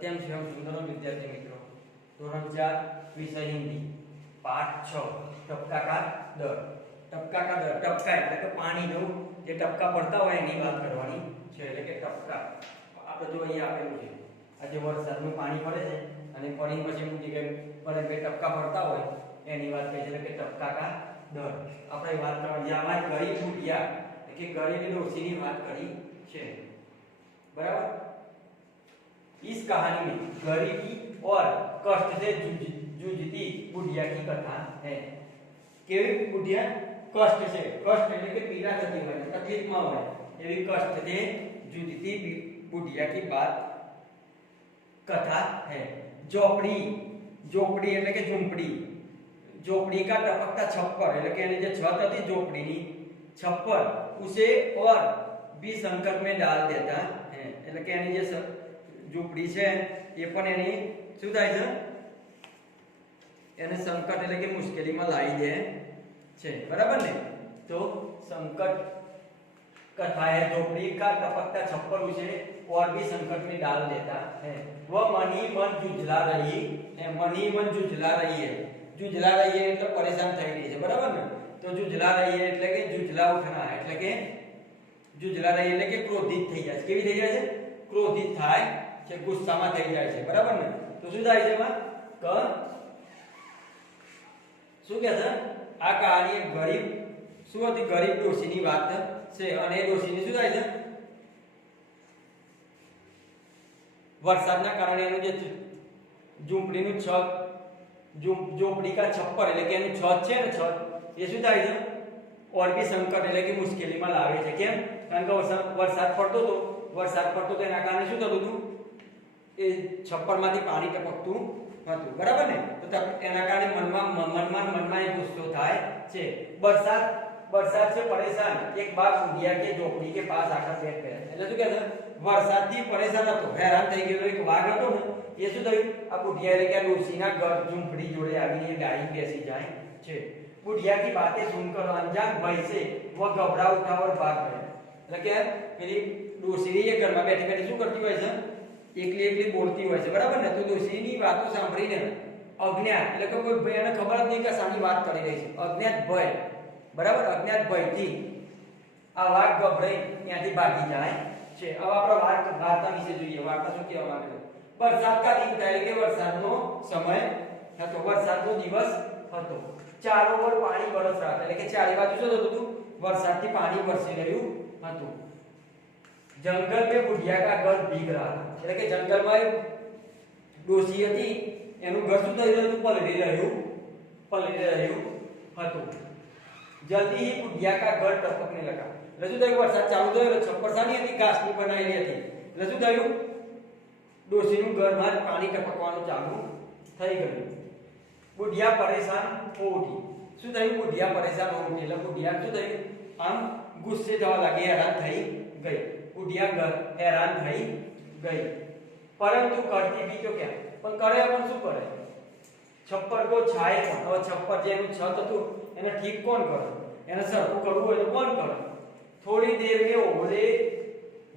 सत्यम शिवम सुंदरम विद्यार्थी मित्रों, धोरण 4 विषय हिंदी पाठ 6 टपका का दर। टपका का दर, टपका એટલે કે પાણીનો જે ટપકા પડતા હોય એની વાત કરવાની છે, એટલે કે ટપકા આપણે જો અહીંયા આપેલું છે, આ જે વરસાદનું પાણી પડે છે અને પડીને પછી હું જે પડે બે ટપકા પડતા હોય એની વાત કહે છે, એટલે કે ટપકા का दर। આપણે વાત કરવાની આમાં ગરીબ બુઢિયા કે ગરીબ ડોશીની વાત કરી છે, बराबर। इस कहानी में गरीबी और कष्ट से जूझती बुढ़िया की कथा है। केवी बुढ़िया कष्ट से, कष्ट એટલે કે પીડા થતી હોય, તકલીફમાં હોય એવી કષ્ટ से जूझती बुढ़िया की बात कथा है। झोपड़ी, झोपड़ी એટલે કે ઝૂંપડી, झोपड़ी का टपकता छप्पर એટલે કે એની જે છત હતી ઝોપડીની छप्पर उसे और भी संकट में डाल देता है, એટલે કે એની જે ઝૂંપડી છે એ પણ એની શું થાય છે, એને સંકટ એટલે કે મુશ્કેલીમાં લાવી દે છે, બરાબર ને। તો संकट कथा है, झोपड़ी का टपकता छप्पर उसे और भी संकट में डाल देता है। वह मन ही मन जुझला रही है, मन ही मन जुझला रही है, जुझला रही है એટલે પરેશાન થઈ રહી છે, બરાબર ને। તો जुझला रही है એટલે કે जुझला उठना એટલે કે जुझला रही એટલે કે ક્રોધિત થઈ જાય છે, કેવી થઈ જાય છે, ક્રોધિત થાય છે, ગુસ્સામાં થઈ જાય છે, બરાબર ને। તો શું થાય છે એમાં ક શું કહે છે, આ કહાની એક ગરીબ શું હતી, ગરીબ ડોશીની વાત છે અને એ ડોશીની શું થાય છે, વરસાદના કારણે એનું જે ઝૂંપડીનું છત, ઝોપડી કા છપ્પર એટલે કે એનું છત છે ને, છત એ શું થાય છે, और भी संकट એટલે કે મુશ્કેલીમાં લાવે છે। કેમ? કારણ કે વરસાદ પડતો તો એના કારણે શું થતું હતું, એ છપ્પરમાંથી પાણી ટપકતું હતું, બરાબર ને। તો એના કારણે મનમાં એક ગુસ્સો થાય છે। बरसात से परेशान एक बार बुढ़िया के झोपड़ी के पास आकर बैठ गया। એટલે શું કહે છે, વરસાદથી પરેશાન હતો, હેરાન થઈ ગયેલો એક વાઘ હતો ને, એ શું થયું, આ બુઢિયા એટલે કે આ ડોશીના ઘર ઝૂંપડી જોડે આવીને ગાડી બેસી જાય છે। बुढ़िया की बातें सुनकर अनजान भय से वह घबरा उठा और भाग गया। એટલે કે પેલી ડોશી એ ઘરમાં બેઠી બેઠી શું કરતી હોય છે, એકલી એકલી બોલતી હોય છે, બરાબર ને। તો ડોશીની વાતો સાંભળીને અજ્ઞાત એટલે કે કોઈ ભય, એને ખબર જ નહીં કે શાની વાત કરી રહી છે, અજ્ઞાત ભય, બરાબર, અજ્ઞાત ભયથી આ વાઘ ગભરાઈ ત્યાંથી ભાગી જાય છે। હવે આપણે વાર્તા વિશે જોઈએ, વાર્તા શું કહેવા માંગે છે, વરસાદ કા દિન था એટલે કે વરસાદનો સમય હતો, વરસાદનો દિવસ હતો। चारों ओर पानी बरस रहा था એટલે કે ચારે બાજુ શું થતું હતું, વરસાદથી પાણી વરસી રહ્યું હતું। जंगल में बुढ़िया का घर भीग रहा था એટલે કે જંગલમાં ડોશી હતી એનું ઘર શું થઈ રહ્યું, પલળી રહ્યું હતું। जल्दी ही बुढ़िया का घर टपकने लगा એટલે શું થયું, વરસાદ ચાલુ થયો, છપ્પર સાની હતી, ઘાસની બનાવેલી હતી, એટલે શું થયું, ડોશીનું ઘરમાં પાણી ટપકવાનું ચાલુ થઈ ગયું। बुढ़िया परेशान हो उठी, શું થયું, बुढ़िया परेशान हो उठी એટલે बुढ़िया શું થયું, આમ ગુસ્સે જવા લાગી, હેરાન થઈ ગઈ, बुढ़िया હેરાન થઈ ગઈ। પરંતુ કરતી भी तो क्या, પણ કરે પણ શું કરે, છપ્પર को छाए કોણ, હવે છપ્પર જે એનું છત હતું એને ઠીક કોણ કરે, એને સરખું કરવું હોય તો કોણ કરે। થોડી देर में ओले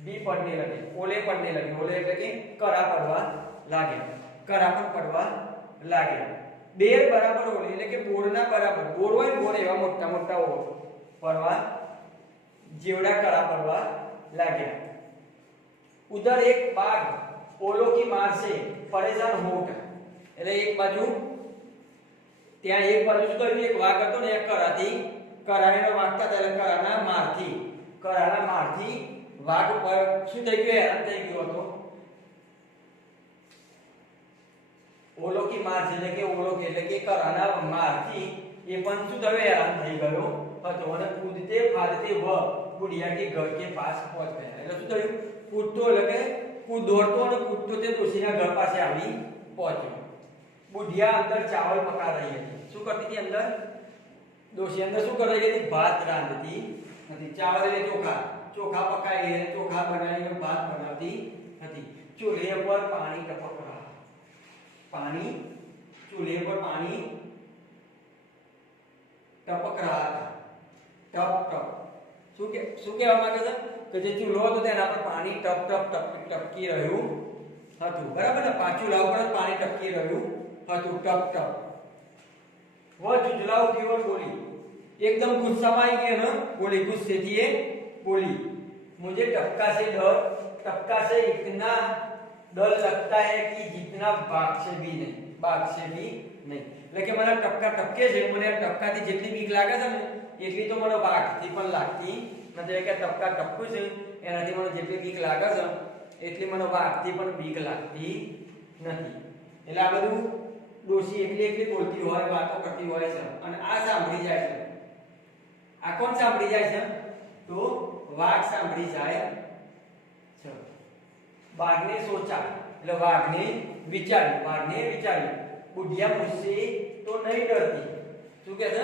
भी पड़ने लगे, ओले पड़ने लगे, ओले એટલે કે કરા પડવા લાગે, કરા પણ પડવા લાગે। બેર બરાબર ઓલે એટલે કે બોરના બરાબર, બોર હોય બોર એવા મોટા મોટા ઓળ પડવા જેવડા કરા પડવા લાગ્યા। ઉધર એક બાઘ ઓલો की मार से परेशान हो उठा એટલે એક બાજુ ત્યાં એક બાજુ શું થયું, એક વાઘ હતો ને, એક કરાને વાગતા હતા, એટલે કરાના મારથી વાઘ પર શું થઈ ગયો, હેરાન થઈ ગયો હતો। ओलो की मार એટલે કે ઓલો એટલે કે કરાના મારથી એ પણ શું થયો, હેરાન થઈ ગયો હતો અને કૂદતે ફાદતે વ बुढ़िया के घर के पास पहुंच गया। એટલે શું થયું, કૂદતો એટલે કે દોડતો અને કૂદતો તે ડોશીના ઘર પાસે આવી પહોંચ્યો। बुढ़िया अंदर चावल पका रही હતી, શું કરતી હતી અંદર, ડોશી અંદર શું કરી રહી હતી, ભાત રાંધતી હતી, ચાવલ એટલે ચોખા પકાઈ રહી, ચોખા બનાવીને ભાત બનાવતી હતી। ચૂલે પર પાણી ટપક रहा, पानी चूल्हे पर पानी टपक रहा था, टप टप શું કહેવા માંગે છે કે જે ચૂલો હતો તેના પર પાણી ટપ ટપ ટપકી રહ્યું હતું, બરાબર ને? પાછું લાવ પર પાણી ટપકી રહ્યું હતું, ટપ ટપ. वह जुझलाती और बोली, एकदम गुस्सा में आई गई ना, बोली, गुस्से थी ये बोली, मुझे टपका से इतना डर लगता है कि जितना बाघ से भी नहीं. એટલે કે મને ટપકા ટપકે છે, મને ટપકાથી જેટલી બીક લાગે છે ને એટલી તો મને વાઘથી પણ લાગતી નથી. કે ટપકા ટપકું છે એનાથી મને જેટલી બીક લાગે છે એટલી મને વાઘથી પણ બીક લાગતી નથી. એટલે આ બધું ડોશી એકલી બોલતી હોય, વાતો કરતી હોય છે અને આ સાંભળી જાય છે. આ કોણ સાંભળી જાય છે? તો વાઘ સાંભળી જાય છે. बाघने सोचा, એટલે વાઘને વિચાર્યું, बुढ़िया मुझसे तो नहीं डरती. શું કહે છે?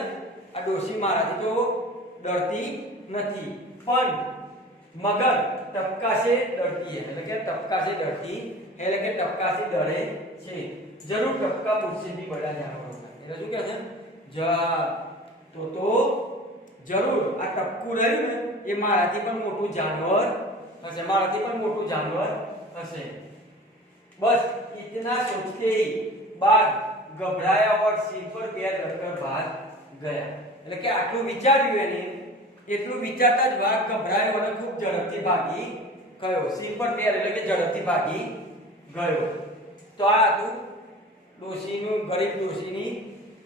આ ડોશી મારાથી તો ડરતી નથી, પણ મગર ટપકા से डरती है. એટલે કે ટપકા से डरती, એટલે કે ટપકા से डरे છે. जरूर टपका मुझसे भी बड़ा जानवर होगा. એટલે શું કહે છે? તો જરૂર આ ટપકું રહ્યું ને એ મારાથી પણ મોટું જાનવર હશે. बस इतना सोचते ही बाघ घबराया और सिर पर पैर रखकर भाग गया. એટલે કે આટલું વિચાર્યું એને, એટલું વિચારતા જ વાઘ ગભરાયો અને ખૂબ ઝડપથી ભાગી ગયો. સિર પર પેર એટલે કે ઝડપથી ભાગી ગયો. તો આ હતું ડોશીનું, ગરીબ ડોશીની,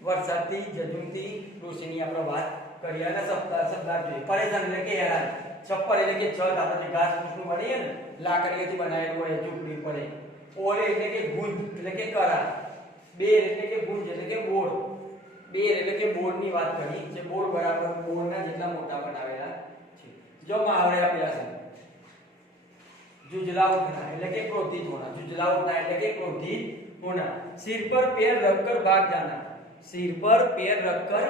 વરસાદથી જજુમતી ડોશીની આપણે વાત કરી. અને શબ્દાર્થ જોઈએ. પરેશાન એટલે કે હેરાન, છપ્પર એટલે કે છત, આપણે જે ઘાસ ફૂસનું બનાવીએ ને લાકડીઓથી બનાવેલું હોય ઝૂંપડી પડે. ઓરે એટલે કે ગુંજ એટલે કે કરા. બેર એટલે કે ગુંજ એટલે કે બોર. બેર એટલે કે બોરની વાત કરી, જે બોર બરાબર બોરના જેટલા મોટા બનાવેલા છે. જો મહાવરે આપેલા છે. जुझला उठना એટલે કે ક્રોધિત होना, जुझला उठना એટલે કે क्रोधित होना. सिर पर पैर रखकर भाग जाना, सिर पर पैर रखकर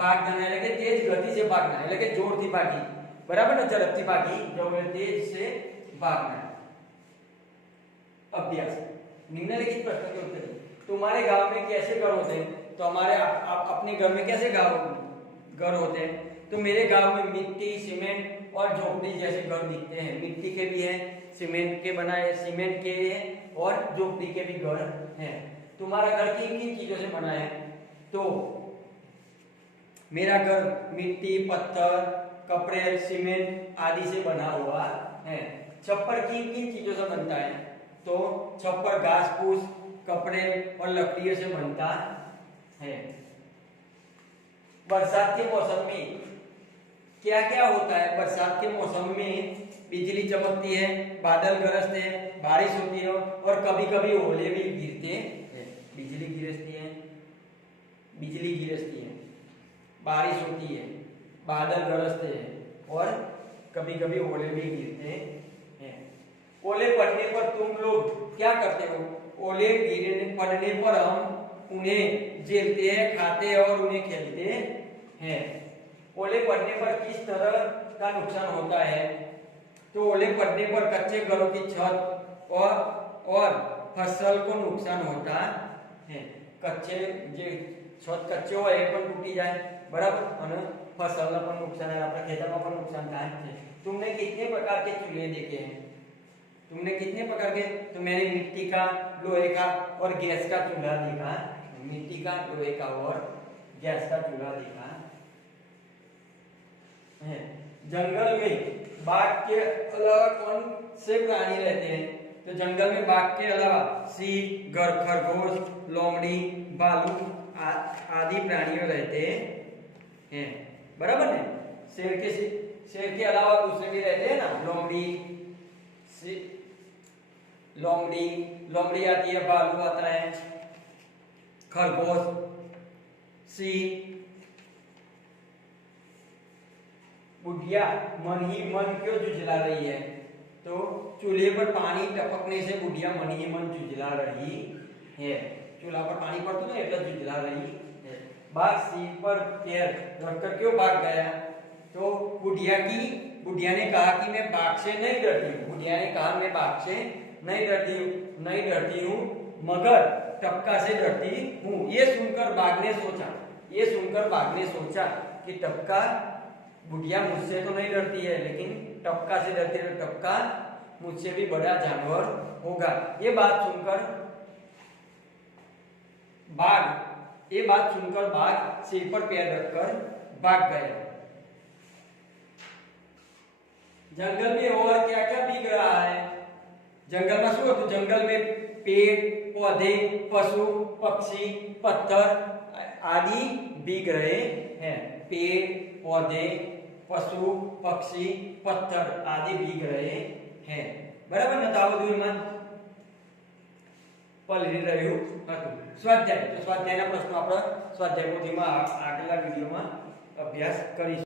भाग जाना એટલે કે तेज गति से भागना, એટલે કે जोरથી भागी, बराबर ને? ઝડપથી भागी जो तेज से भागना. अभ्यास. निम्नलिखित प्रश्न के उत्तर. तुम्हारे गांव में कैसे घर होते हैं? तो हमारे अपने घर में कैसे घर होते हैं? तो मेरे गांव में मिट्टी, सीमेंट और झोपड़ी जैसे घर दिखते हैं. मिट्टी के भी हैं, सीमेंट के बनाए, सीमेंट के हैं और झोपड़ी के भी घर हैं. तुम्हारा घर किन चीजों से बना है? तो मेरा घर मिट्टी, पत्थर, कपड़े, सीमेंट आदि से बना हुआ है. छप्पर किन चीजों से बनता है? तो छप्पर घास फूस, कपड़े और लकड़ियों से बनता है. बरसात के मौसम में क्या क्या होता है? बरसात के मौसम में बिजली चमकती है, बादल गरजते हैं, बारिश होती है और कभी कभी ओले भी गिरते हैं. बिजली गिरजती है, बारिश होती है, बादल गरजते हैं और कभी कभी ओले भी गिरते हैं. ओले पड़ने पर तुम लोग क्या करते हो? ओले पड़ने पर हम उन्हें झेलते हैं, खाते हैं और उन्हें खेलते हैं. ओले पड़ने पर किस तरह का नुकसान होता है? तो ओले पड़ने पर कच्चे घरों की छत और फसल को नुकसान होता है. कच्चे जे छत कच्चे हो એ પણ તૂટી જાય, બરાબર? અને ફસલને પણ નુકસાન થાય, આપણા ખેતરમાં પણ નુકસાન થાય છે. तुमने कितने प्रकार के चूल्हे देखे हैं? तो मैंने मिट्टी का, लोहे का और गैस का चूल्हा देखा. मिट्टी का, लोहे का और गैस का चूल्हा देखा है. जंगल में बाघ के अलावा कौन से प्राणी रहते हैं? तो जंगल में बाघ के अलावा सिंह, खरगोश, लोमड़ी, भालू आदि प्राणियों रहते हैं. बराबर है? शेर के अलावा दूसरे भी रहते हैं ना. लोमड़ी आती है, भालू आता है, खरगोश, सिंह. बुढ़िया मन ही मन क्यों जुझला रही है? तो चूल्हे पर पानी टपकने से बुढ़िया मन ही मन जुझला रही है. चूल्हा पर पानी पड़ता है એટલે जुझला रही है. बाघ सिर पर पैर रखकर क्यों भाग गया? तो बुढ़िया ने कहा कि मैं बाघ से नहीं डरती हूँ. बुढ़िया ने कहा मैं बाघ से नहीं डरती हूँ, मगर टपका से डरती हूँ. ये सुनकर बाघ ने सोचा कि टपका, बुढ़िया मुझसे तो नहीं डरती है लेकिन टपका से डरती है. टपका मुझसे भी बड़ा जानवर होगा। ये बात सुनकर बाघ सिर पर पैर रखकर भाग गया। जंगल में और क्या क्या बिक रहा है? जंगल में શું હતું? जंगल में पेड़ पौधे पशु पक्षी पत्थर आदि बिक रहे हैं। पेड़ पौधे पशु पक्षी पत्थर आदि बिक रहे हैं। बराबर ને? તો આ બધું એમાં પલળી રહ્યું હતું। સ્વાધ્યાય, તો સ્વાધ્યાયના પ્રશ્નો આપણે સ્વાધ્યાય પોથીમાં આગળના વિડીયોમાં અભ્યાસ કરીશું।